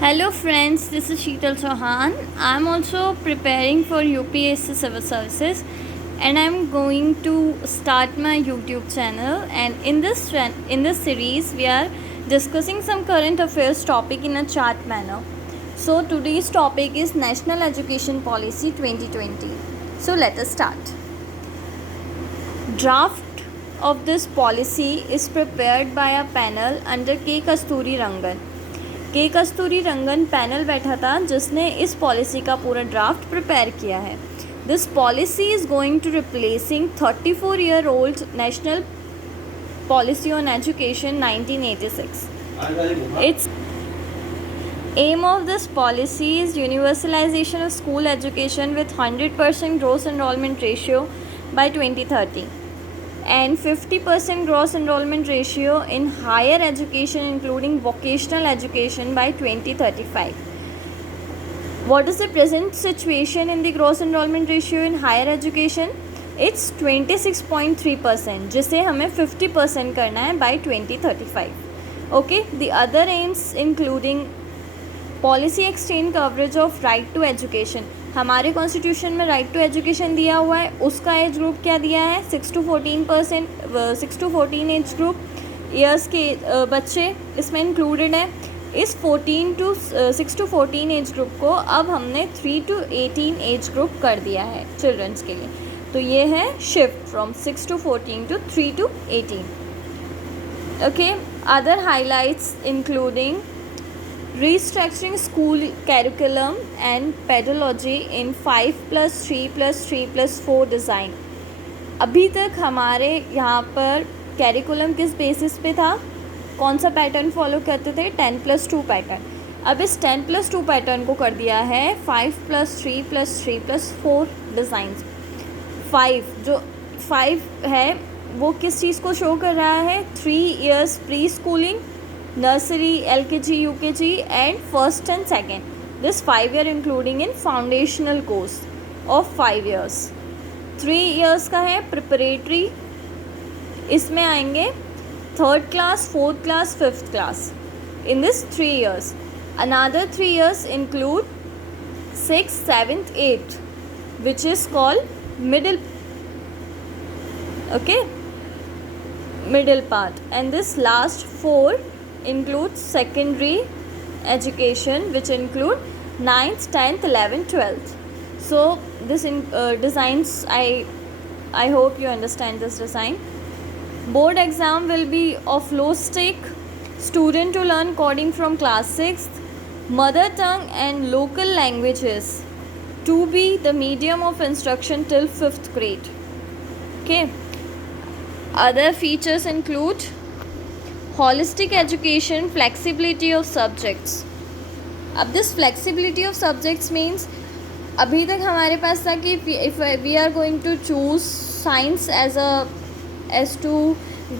Hello friends, this is Sheetal Chauhan. I'm also preparing for UPSC Civil Services and I'm going to start my YouTube channel, and in this series we are discussing some current affairs topic in a chart manner. So today's topic is National Education Policy 2020. So let us start. Draft of this policy is prepared by a panel under K. Kasturi Rangan. के कस्तूरी रंगन panel बैठा था जिसने इस policy का पूरा draft prepare किया है. This policy is going to replacing 34-year-old national policy on education 1986. Its aim of this policy is universalization of school education with 100% gross enrollment ratio by 2030 and 50% gross enrollment ratio in higher education including vocational education by 2035. What is the present situation in the gross enrollment ratio in higher education? It's 26.3%, जिसे हमें 50% करना है by 2035. Okay, the other aims including policy extend coverage of right to education. हमारे constitution में right to education दिया हुआ है, उसका एज ग्रुप क्या दिया है? 6 to 14 एज ग्रुप ईयर्स के बच्चे इसमें इंक्लूडेड हैं. इस 6 to 14 एज ग्रुप को अब हमने 3 to 18 एज ग्रुप कर दिया है चिल्ड्रंस के लिए. तो ये है shift from 6 to 14 to 3 to 18. Okay, other highlights including restructuring school curriculum and pedagogy in 5+3+3+4 design. अभी तक हमारे यहाँ पर कैरिकुलम किस बेसिस पे था? कौन सा पैटर्न फॉलो करते थे? 10+2 पैटर्न. अब इस 10+2 पैटर्न को कर दिया है 5+3+3+4 डिज़ाइंस. 5 है वो किस चीज़ को शो कर रहा है? 3 years pre schooling, nursery, LKG, UKG and first and second. This 5 year including in foundational course of 5 years. 3 years का है preparatory, इसमें आएंगे 3rd class, 4th class, 5th class. In this 3 years, another 3 years include 6th, 7th, 8th, which is called middle. Okay, middle part. And this last 4 includes secondary education, which include 9th, 10th, 11th, 12th. So this designs, I hope you understand this design. Board exam will be of low stake. Student to learn coding from class 6th. Mother tongue and local languages to be the medium of instruction till 5th grade. Okay, other features include holistic education, flexibility of subjects. अब this flexibility of subjects means अभी तक हमारे पास था कि if we are going to choose science as to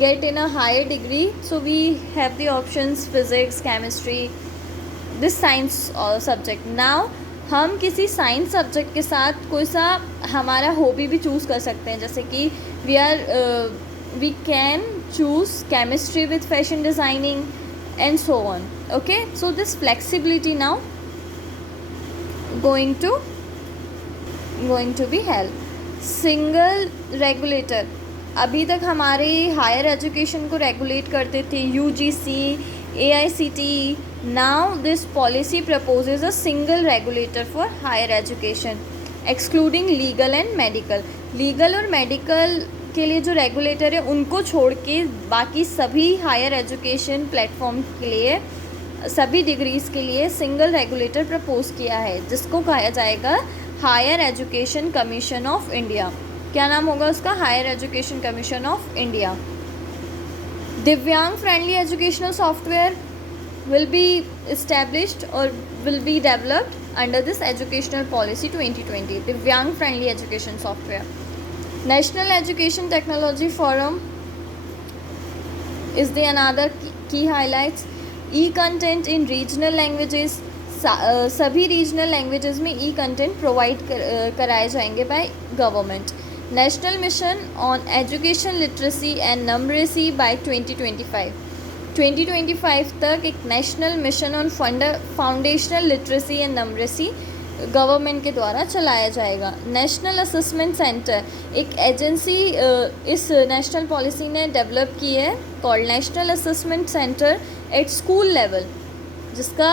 get in a higher degree, so we have the options physics, chemistry, this science subject. Now हम किसी science subject के साथ कोई सा हमारा हॉबी भी चूज़ कर सकते हैं, जैसे कि we can choose chemistry with fashion designing and so on. Okay, so this flexibility now going to be held. Single regulator. अभी तक हमारे हायर एजुकेशन को रेगुलेट करते थे UGC, AICTE. Now this policy proposes a single regulator for higher education excluding legal and medical. Legal और medical के लिए जो रेगुलेटर है उनको छोड़ के बाकी सभी हायर एजुकेशन प्लेटफॉर्म के लिए, सभी डिग्रीज़ के लिए सिंगल रेगुलेटर प्रपोज किया है, जिसको कहा जाएगा higher education commission of India. क्या नाम होगा उसका? Higher education commission of India. दिव्यांग friendly educational software will be established or will be developed under this educational policy 2020. Divyang friendly education software. National Education Technology Forum is the another key highlights. E-content in regional languages. सभी regional languages में e content provide कराए जाएंगे by government. National mission on education literacy and numeracy by 2025. 2025 तक एक national mission on foundational literacy and numeracy government के द्वारा चलाया जाएगा। नेशनल असेसमेंट सेंटर एक एजेंसी इस नेशनल पॉलिसी ने डेवलप की है, called national assessment centre at school level, जिसका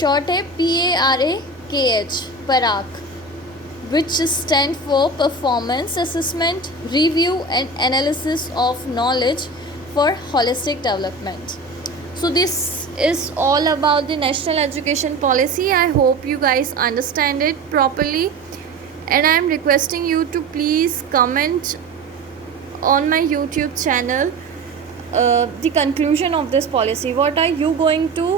शॉर्ट है PARAKH, Parakh, which stand for Performance Assessment, Review and Analysis of Knowledge for Holistic Development. So this is all about the National Education Policy. I hope you guys understand it properly, and I am requesting you to please comment on my YouTube channel the conclusion of this policy. What are you going to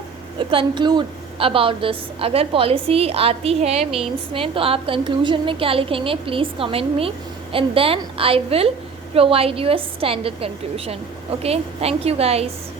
conclude about this? अगर policy आती है mains में तो आप conclusion में क्या लिखेंगे? Please comment me and then I will provide you a standard conclusion. Okay, thank you guys.